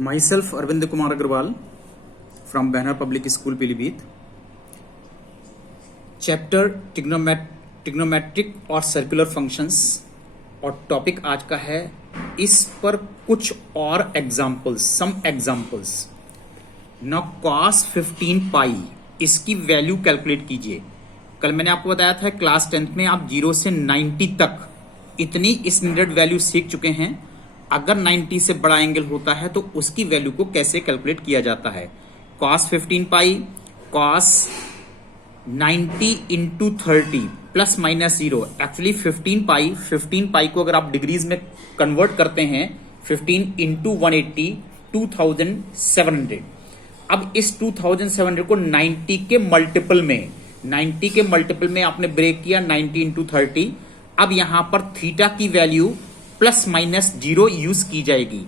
Myself Arvind Kumar Agarwal from Banner Public School Pilibhit. Chapter trigonometric और circular functions और topic आज का है इस पर कुछ और examples, some examples. Now cos 15 pi इसकी वैल्यू कैलकुलेट कीजिए। कल मैंने आपको बताया था क्लास 10th में आप 0 से 90 तक इतनी स्टैंडर्ड वैल्यू सीख चुके हैं। अगर 90 से बड़ा एंगल होता है तो उसकी वैल्यू को कैसे कैलकुलेट किया जाता है। cos 15 पाई cos 90 into 30 plus minus 0। Actually 15 पाई को अगर आप डिग्रीज में कन्वर्ट करते हैं 15 इंटू 180 2700। अब इस 2700 को 90 के मल्टीपल में आपने ब्रेक किया 90 इंटू 30। अब यहां पर थीटा की वैल्यू प्लस माइनस 0 यूज की जाएगी।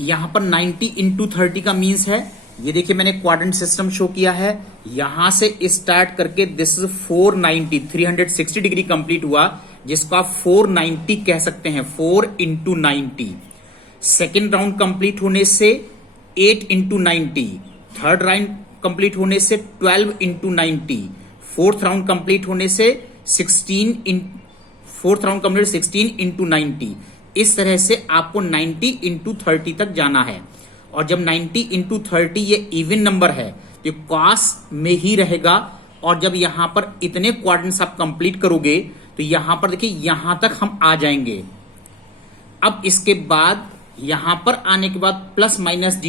यहां पर 90 इंटू 30 का मीन्स है, ये देखिए मैंने क्वाड्रेंट सिस्टम शो किया है। यहां से स्टार्ट करके दिस इज 490 360 डिग्री कंप्लीट हुआ, जिसको आप 490 कह सकते हैं। 4 इंटू 90। सेकेंड राउंड कंप्लीट होने से 8 इंटू 90। थर्ड राउंड कंप्लीट होने से 12 इंटू 90। फोर्थ राउंड कंप्लीट होने से 16 इंटू 90। इस तरह से आपको 90 इंटू 30 तक जाना है। और जब 90 इंटू 30 ये इवन नंबर है तो cos में ही रहेगा। और जब यहां पर इतने क्वाड्रेंट्स आप कंप्लीट करोगे तो यहां पर देखिए यहां तक हम आ जाएंगे। अब इसके बाद यहां पर आने के बाद प्लस माइनस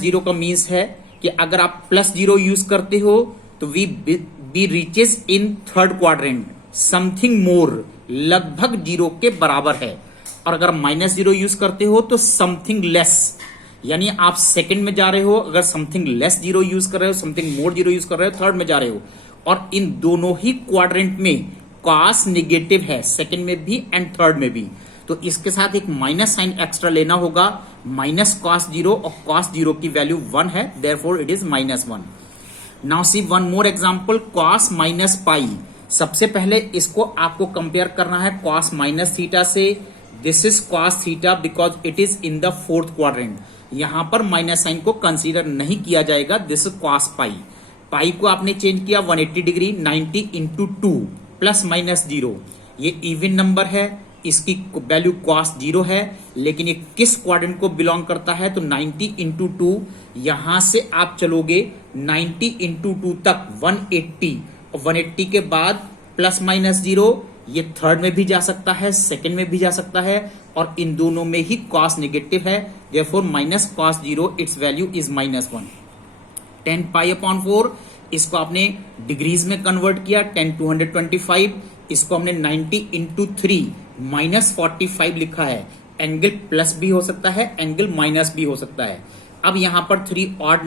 0 का मीन्स है कि अगर आप प्लस 0 यूज करते हो तो we reaches in third quadrant something more, लगभग 0 के बराबर है। और अगर माइनस 0 यूज करते हो तो समथिंग लेस, यानी आप सेकंड में जा रहे हो। अगर समथिंग लेस 0 यूज कर रहे हो, समथिंग मोर 0 यूज कर रहे हो, थर्ड में जा रहे हो। और इन दोनों ही क्वाड्रेंट में cos नेगेटिव है, सेकंड में भी एंड थर्ड में भी। तो इसके साथ एक माइनस साइन एक्स्ट्रा लेना होगा। माइनस cos 0 और cos 0 की वैल्यू 1 है, therefore it is -1। Now see one more example, cos minus pi. सबसे पहले इसको आपको कंपेयर करना है cos माइनस थीटा से। This is cos theta because it is in the fourth quadrant. यहां पर माइनस साइन को कंसीडर नहीं किया जाएगा। दिस इज cos पाई। पाई को आपने चेंज किया 180 डिग्री, 90 इंटू 2 प्लस माइनस 0। ये इवन नंबर है, इसकी वैल्यू cos 0 है, लेकिन ये किस क्वाड्रेंट को बिलोंग करता है तो 90 इंटू 2। यहां से आप चलोगे 90 इंटू 2 तक 180, और 180 के बाद प्लस माइनस 0। ये थर्ड में भी जा सकता है, सेकंड में भी जा सकता है, और इन दोनों में ही cos नेगेटिव है, therefore minus cos 0 it's value is -1। 10 pi upon 4 इसको आपने डिग्रीज में कन्वर्ट किया 10 225। इसको हमने 90 इंटू 3 -45 लिखा है। एंगल प्लस भी हो सकता है, एंगल माइनस भी हो सकता है। अब यहां पर 3 ऑड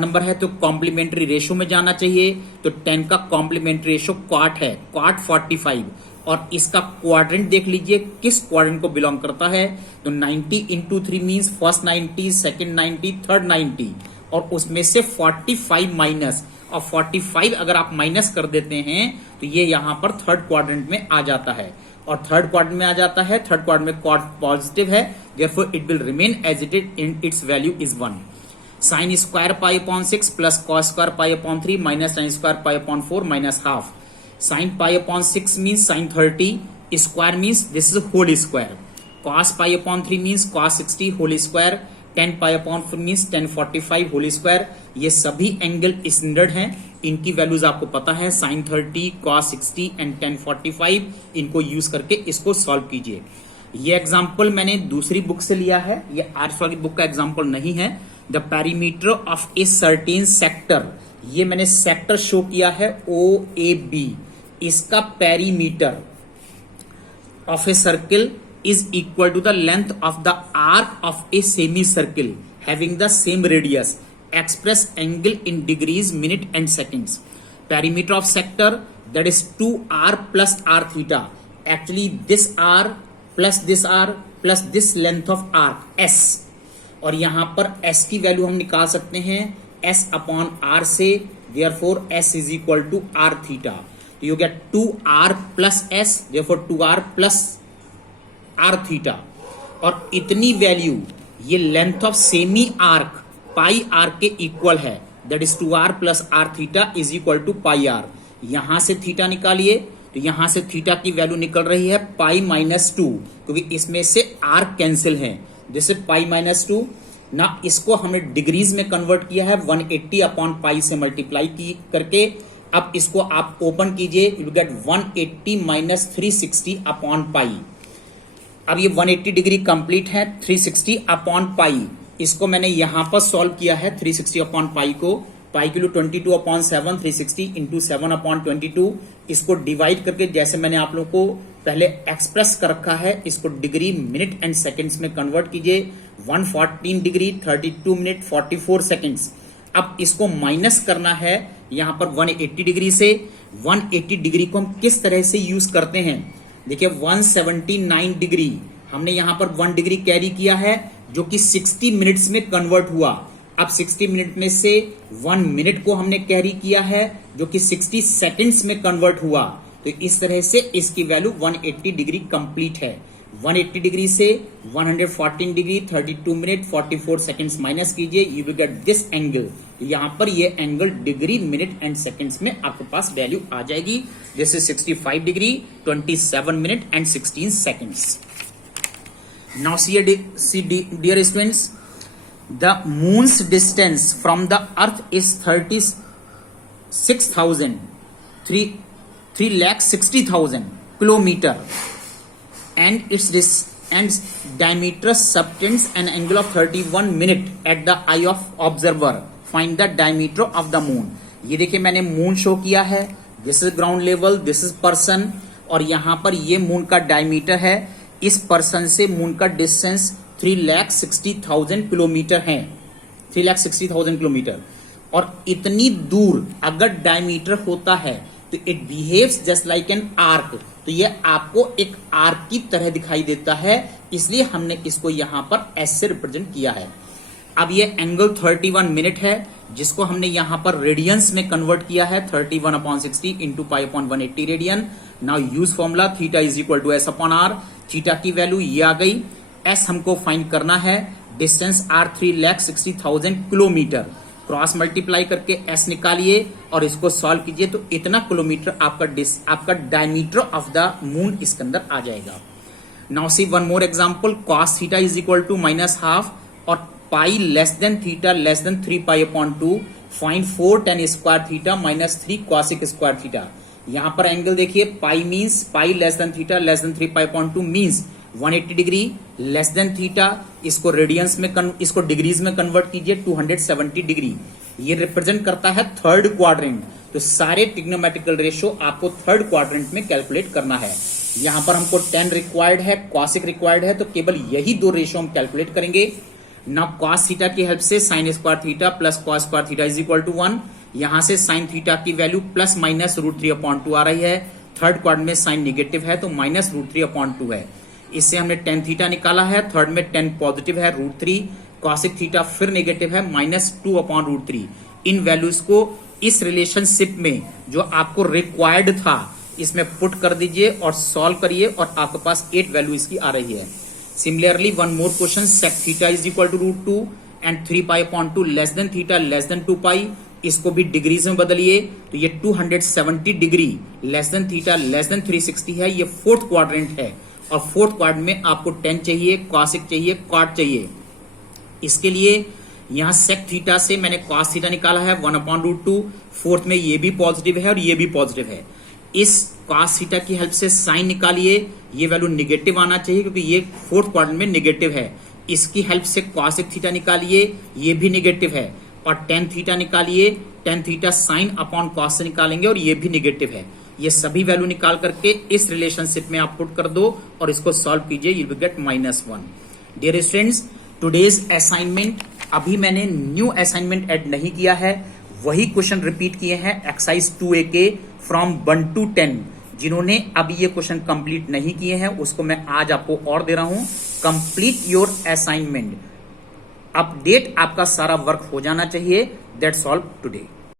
नंबर है तो कॉम्प्लीमेंट्री रेशो में जाना चाहिए। तो 10 का कॉम्प्लीमेंट्री रेशो क्वाट है, क्वाट 45। और इसका क्वाड्रेंट देख लीजिए किस क्वाड्रेंट को बिलोंग करता है। तो 90 into 3 means first 90, second 90, third 90, और उसमें से 45 माइनस। और 45 अगर आप माइनस कर देते हैं तो ये यहां पर थर्ड क्वाड्रेंट में आ जाता है। और थर्ड क्वाड्रेंट में आ जाता है, थर्ड क्वाड्रेंट में क्वाड पॉजिटिव है, therefore it will remain as it is in its value is 1। Sine square pi upon 6 plus cos square pi upon 3 minus sine square pi upon 4 minus half. Sine pi upon 6 means sine 30, square means this is whole square. Cos pi upon 3 means cos 60 whole square. 10 pi upon 4 means 1045 whole square. ये सभी angle standard हैं, इनकी values आपको पता है, sign 30, cos 60 and 1045। इनको use करके इसको सॉल्व कीजिए। ये एग्जाम्पल मैंने दूसरी बुक से लिया है, ये आर्ट्स वाली बुक का एग्जाम्पल नहीं है। The perimeter of a certain sector, ये मैंने सेक्टर शो किया है OAB। इसका perimeter of a circle is equal to the length of the arc of a semicircle having the same radius. Express angle in degrees, minute and seconds. Perimeter of sector, that is 2r plus r theta. Actually this r plus this length of arc s, और यहां पर s की value हम निकाल सकते हैं s upon r से, therefore s is equal to r theta. You get 2r plus s, therefore 2r plus r theta. और इतनी वैल्यू ये length of semi arc pi r के इक्वल है, that is 2r plus r theta is equal to pi r. यहां से theta निकालिए तो यहां से थीटा की वैल्यू निकल रही है पाई माइनस 2, क्योंकि इसमें से आर्क कैंसिल है, दिस इज पाई माइनस 2 ना। इसको हमने डिग्रीज में कन्वर्ट किया है 180 अपॉन पाई से मल्टीप्लाई की करके। अब इसको आप ओपन कीजिए, you get 180 minus 360 upon pi. अब ये 180 डिग्री कंप्लीट है, 360 अपॉन पाई इसको मैंने यहां पर सॉल्व किया है। 360 अपॉन पाई को, पाई के लिए 22 अपॉन 7, 360 इंटू 7 अपॉन 22, इसको डिवाइड करके जैसे मैंने आप लोगों को पहले एक्सप्रेस कर रखा है, इसको डिग्री मिनट एंड सेकंड्स में कन्वर्ट कीजिए। 114 डिग्री 32 मिनट 44 सेकंड्स। अब इसको माइनस करना है यहां पर 180 डिग्री से। 180 डिग्री को हम किस तरह से यूज करते हैं, देखिए 179 डिग्री हमने यहां पर 1 डिग्री कैरी किया है, जो कि 60 मिनट्स में कन्वर्ट हुआ। अब 60 मिनट में से 1 मिनट को हमने कैरी किया है, जो कि 60 सेकंड्स में कन्वर्ट हुआ। तो इस तरह से इसकी वैल्यू 180 डिग्री कंप्लीट है। 180 डिग्री से 114 डिग्री 32 मिनट 44 सेकंड्स माइनस कीजिए, you will get this angle. यहां पर ये angle degree minute and seconds में आपके पास वैल्यू आ जाएगी, जैसे 65 degree 27 minute and 16 seconds. Now see dear students, the moon's distance from the earth is 360,000 kilometer, and its diameter subtends an angle of 31 minute at the eye of observer. Find the diameter of the moon. ये देखिए मैंने moon show किया है, this is ground level, this is person, और यहां पर ये moon का डायमीटर है। इस पर्सन से मून का डिस्टेंस 360,000 किलोमीटर है, 360,000 किलोमीटर। और इतनी दूर अगर डायमीटर होता है तो it behaves just like an arc, तो ये आपको एक आर्क की तरह दिखाई देता है, इसलिए हमने इसको यहां पर एस से रिप्रेजेंट किया है। अब ये एंगल 31 मिनट है, जिसको हमने यहां पर रेडियंस में कन्वर्ट किया है, 31 upon 60 into pi upon 180 radian. Now use formula theta is equal to s upon r. Theta की वैल्यू ये आ गई, एस हमको फाइंड करना है, distance r 360,000 kilometre, cross multiply करके एस निकालिए और इसको सॉल्व कीजिए, तो इतना किलोमीटर आपका डायमीटर ऑफ द मून इसके अंदर आ जाएगा। Now see one more example, cos theta is equal to minus half और pi less than theta less than 3 pi upon 2, find 4 tan square theta minus 3 cosec square theta. यहां पर angle देखिए, pi means pi less than theta less than 3 pi upon 2 means 180 degree less than theta, इसको radians में इसको degrees में convert कीजिए 270 degree. ये represent करता है थर्ड क्वाड्रेंट, तो सारे ट्रिग्नोमेट्रिकल रेशियो आपको थर्ड क्वाड्रेंट में कैलकुलेट करना है। यहां पर हमको tan रिक्वायर्ड है, कॉसिक रिक्वायर्ड है, तो केवल यही दो रेशियो हम कैलकुलेट करेंगे। ना कॉस थीटा की हेल्प से sine square theta plus cos square theta is equal to 1, यहां से साइन थीटा की वैल्यू प्लस माइनस √3 अपॉन 2 आ रही है। थर्ड क्वाड्रेंट में साइन नेगेटिव है तो माइनस √3 अपॉन 2 है। इससे हमने tan थीटा निकाला है, थर्ड में tan पॉजिटिव है √3, कॉसिक थीटा फिर नेगेटिव है -2 अपॉन √3। इन वैल्यूज को इस रिलेशनशिप में जो आपको रिक्वायर्ड था इसमें पुट कर दीजिए और सॉल्व करिए और आपके पास 8 वैल्यू इसकी आ रही है। Similarly one more question, sec theta is equal to √2 and 3 pi upon 2 less than theta less than 2 pi, इसको भी डिग्रीज में बदलिए तो ये 270 degree less than theta less than 360 है। ये फोर्थ क्वाड्रेंट है और फोर्थ क्वाड्रेंट में आपको tan चाहिए, कॉसिक चाहिए, कॉट चाहिए। इसके लिए यहां सेक थीटा से मैंने कॉस थीटा निकाला है 1 अपॉन √2, फोर्थ में ये भी पॉजिटिव है और ये भी पॉजिटिव है। इस कॉस थीटा की हेल्प से साइन निकालिए, ये वैल्यू निगेटिव आना चाहिए क्योंकि ये फोर्थ क्वाड्रेंट में निगेटिव है। इसकी हेल्प से कॉसिक थीटा निकालिए, ये भी निगेटिव है, और tan थीटा निकालिए, tan theta sine upon cos से निकालेंगे और ये भी निगेटिव है। ये सभी वैल्यू निकाल करके इस रिलेशनशिप में आप पुट कर दो और इसको सॉल्व कीजिए, you will get -1। Dear students, today's assignment, अभी मैंने न्यू असाइनमेंट ऐड नहीं किया है, वही क्वेश्चन रिपीट किए हैं एक्सरसाइज 2A के फ्रॉम 1 to 10। जिन्होंने अभी ये क्वेश्चन कंप्लीट नहीं किए हैं उसको मैं आज आपको और दे रहा हूं, कंप्लीट योर असाइनमेंट। अपडेट आपका सारा वर्क हो जाना चाहिए। That's all today.